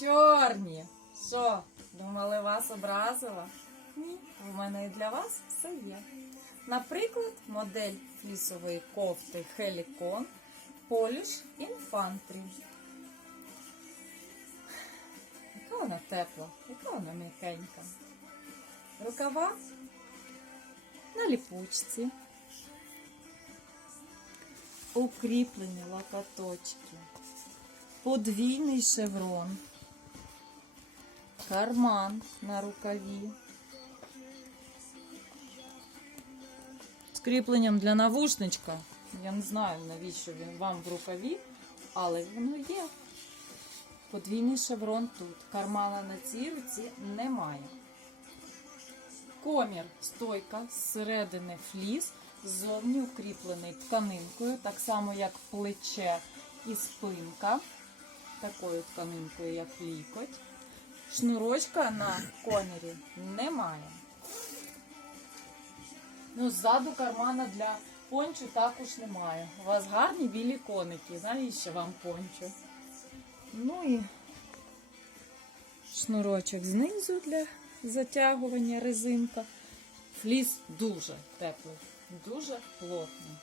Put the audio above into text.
Чорні. Що, думали, вас образила? Ні, в мене і для вас все є. Наприклад, модель флісової кофти Helicon Polish Infantry. Яка вона тепла, яка вона м'якенька. Рукава на ліпучці. Укріплені локоточки. Подвійний шеврон. Карман на рукаві. З кріпленням для навушничка. Я не знаю, навіщо він вам в рукаві, але воно є. Подвійний шеврон тут. Кармана на цій руці немає. Комір, стойка, зсередини фліс, ззовні укріплений тканинкою, так само як плече і спинка, такою тканинкою, як лікоть. Шнурочка на комірі немає. Ну, ззаду кармана для пончу також немає. У вас гарні білі коники. Навіщо вам пончо? Ну і шнурочок знизу для затягування резинка. Фліс дуже теплий, дуже плотний.